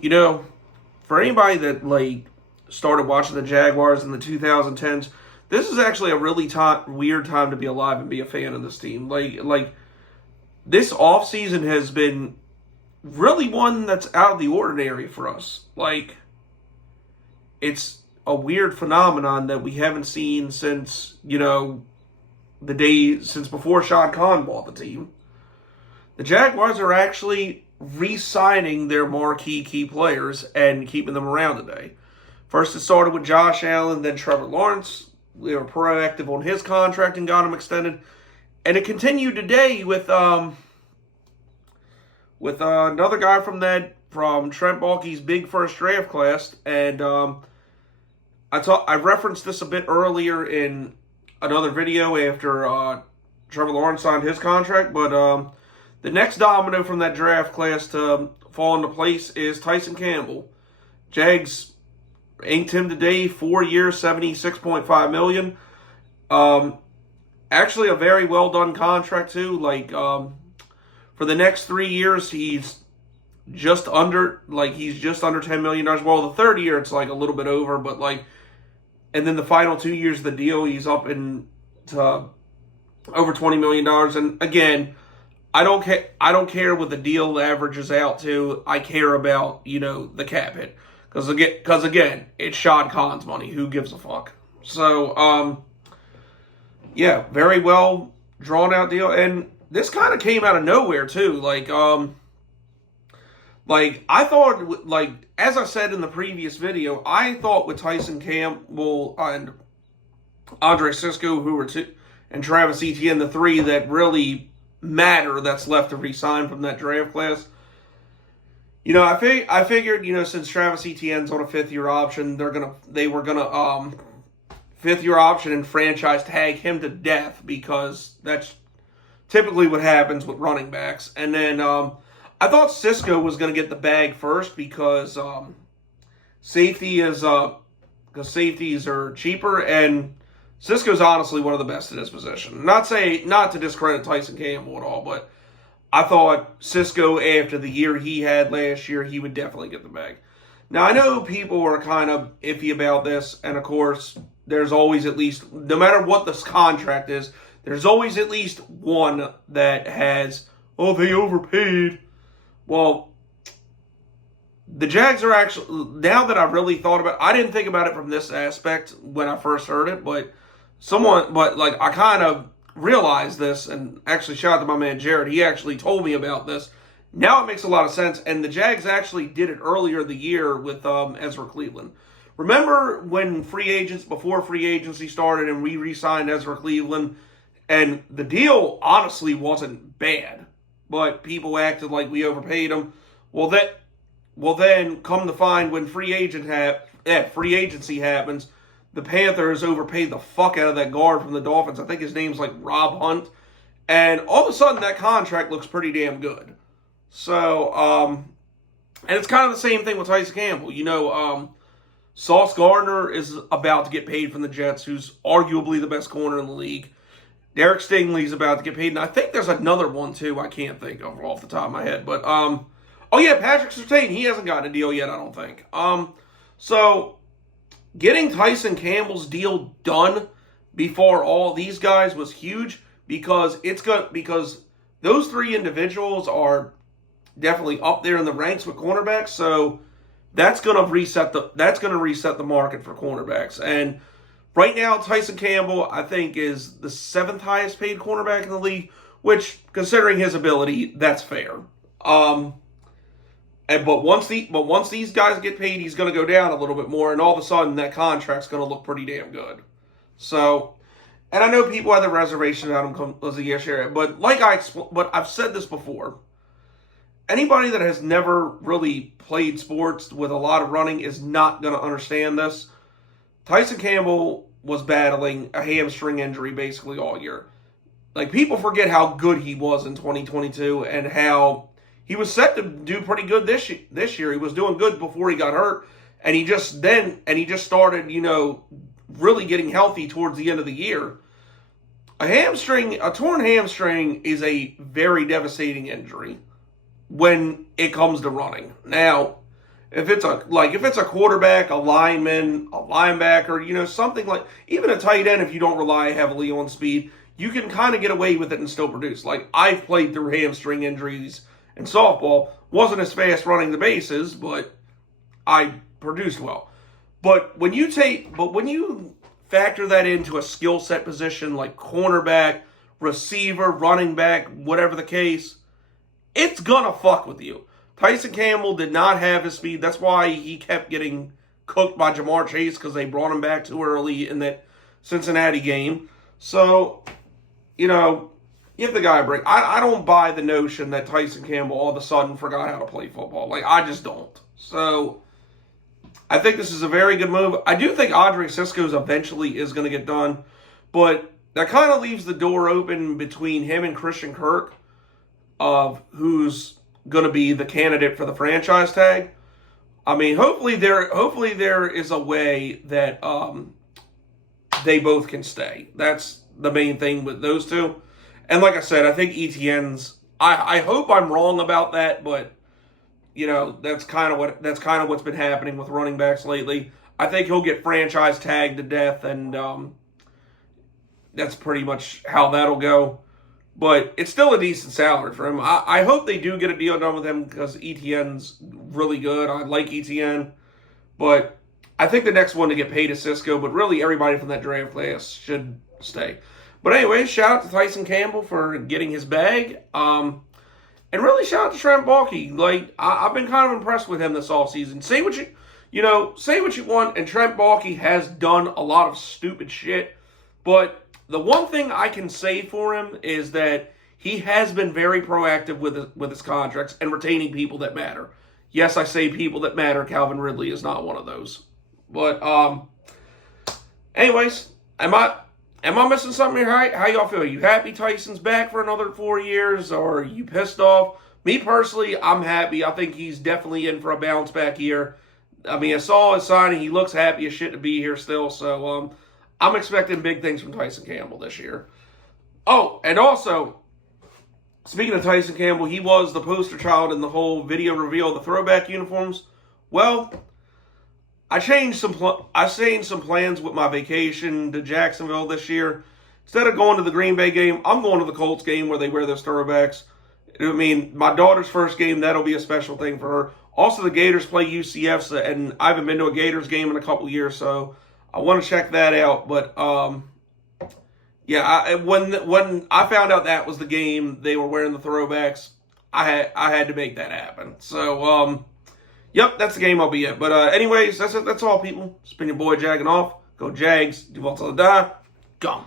You know, for anybody that started watching the Jaguars in the 2010s, this is actually a really weird time to be alive and be a fan of this team. This offseason has been really one that's out of the ordinary for us. It's a weird phenomenon that we haven't seen since, the day since before Shad Khan bought the team. The Jaguars are actually re-signing their marquee key players and keeping them around today. First, it started with Josh Allen, then Trevor Lawrence. They were proactive on his contract and got him extended. And it continued today with another guy from Trent Baalke's big first draft class. And I referenced this a bit earlier in another video after Trevor Lawrence signed his contract. But the next domino from that draft class to fall into place is Tyson Campbell. Jags inked him today, 4 years, $76.5 million. Actually, a very well done contract too. For the next 3 years, he's just under $10 million. Well, the third year it's a little bit over, but and then the final 2 years of the deal, he's up into over $20 million. And again, I don't care what the deal averages out to. I care about the cap hit. Because again, it's Shad Khan's money. Who gives a fuck? So, yeah, very well drawn out deal. And this kind of came out of nowhere, too. I thought, as I said in the previous video, I thought with Tyson Campbell and Andre Cisco, and Travis Etienne, the three that really matter that's left to re-sign from that draft class. I figured, since Travis Etienne's on a 5th-year option, they were gonna 5th-year option and franchise tag him to death, because that's typically what happens with running backs. And then I thought Cisco was gonna get the bag first because safeties are cheaper, and Cisco's honestly one of the best at his position. Not to discredit Tyson Campbell at all, but I thought Cisco, after the year he had last year, he would definitely get the bag. Now, I know people are kind of iffy about this, and of course, there's always at least, no matter what this contract is, there's always at least one that has, they overpaid. Well, the Jags are actually, now that I've really thought about it, I didn't think about it from this aspect when I first heard it, but I kind of realized this, and actually shout out to my man Jared. He actually told me about this. Now it makes a lot of sense, and the Jags actually did it earlier the year with Ezra Cleveland. Remember when before free agency started, and we re-signed Ezra Cleveland, and the deal honestly wasn't bad, but people acted like we overpaid him. Well, then come to find when free agency happens, the Panthers overpaid the fuck out of that guard from the Dolphins. I think his name's Rob Hunt. And all of a sudden, that contract looks pretty damn good. So, and it's kind of the same thing with Tyson Campbell. Sauce Gardner is about to get paid from the Jets, who's arguably the best corner in the league. Derek Stingley's about to get paid. And I think there's another one, too, I can't think of off the top of my head. But, Patrick Surtain, he hasn't gotten a deal yet, I don't think. So getting Tyson Campbell's deal done before all these guys was huge, because those three individuals are definitely up there in the ranks with cornerbacks. So that's going to reset the market for cornerbacks. And right now, Tyson Campbell, I think, is the 7th highest paid cornerback in the league, which, considering his ability, that's fair. But once these guys get paid, he's going to go down a little bit more, and all of a sudden that contract's going to look pretty damn good. So, and I know people have the reservation about him come as a year, but but I've said this before. Anybody that has never really played sports with a lot of running is not going to understand this. Tyson Campbell was battling a hamstring injury basically all year. People forget how good he was in 2022 and how he was set to do pretty good this year. He was doing good before he got hurt, and he just started, really getting healthy towards the end of the year. A torn hamstring is a very devastating injury when it comes to running. Now, If it's a quarterback, a lineman, a linebacker, something like even a tight end, if you don't rely heavily on speed, you can kind of get away with it and still produce. Like I've played through hamstring injuries in softball, wasn't as fast running the bases, but I produced well. But when you factor that into a skill set position like cornerback, receiver, running back, whatever the case, it's gonna fuck with you. Tyson Campbell did not have his speed. That's why he kept getting cooked by Jamar Chase because they brought him back too early in that Cincinnati game. So, give the guy a break. I don't buy the notion that Tyson Campbell all of a sudden forgot how to play football. Like, I just don't. So, I think this is a very good move. I do think Andre Cisco's eventually is going to get done, but that kind of leaves the door open between him and Christian Kirk of who's going to be the candidate for the franchise tag. I mean, hopefully there is a way that they both can stay. That's the main thing with those two. And like I said, I think ETN's. I hope I'm wrong about that, but that's kind of what's been happening with running backs lately. I think he'll get franchise tagged to death, and that's pretty much how that'll go. But it's still a decent salary for him. I hope they do get a deal done with him because ETN's really good. I like ETN. But I think the next one to get paid is Cisco, but really everybody from that draft class should stay. But anyway, shout out to Tyson Campbell for getting his bag. And really shout out to Trent Baalke. Like, I've been kind of impressed with him this offseason. Say what you want, and Trent Baalke has done a lot of stupid shit. But the one thing I can say for him is that he has been very proactive with his contracts and retaining people that matter. Yes, I say people that matter. Calvin Ridley is not one of those. But anyways, am I missing something here? How y'all feel? Are you happy Tyson's back for another 4 years, or are you pissed off? Me personally, I'm happy. I think he's definitely in for a bounce back year. I mean, I saw his signing. He looks happy as shit to be here still. So I'm expecting big things from Tyson Campbell this year. Oh, and also, speaking of Tyson Campbell, he was the poster child in the whole video reveal of the throwback uniforms. Well, I changed some plans with my vacation to Jacksonville this year. Instead of going to the Green Bay game, I'm going to the Colts game where they wear those throwbacks. I mean, my daughter's first game, that'll be a special thing for her. Also, the Gators play UCF, and I haven't been to a Gators game in a couple years, so I want to check that out. But yeah, when I found out that was the game they were wearing the throwbacks, I had to make that happen. So yep, that's the game I'll be at. But anyways, that's it. That's all, people. It's been your boy Jagging Off. Go Jags. Do well till I die. Gone.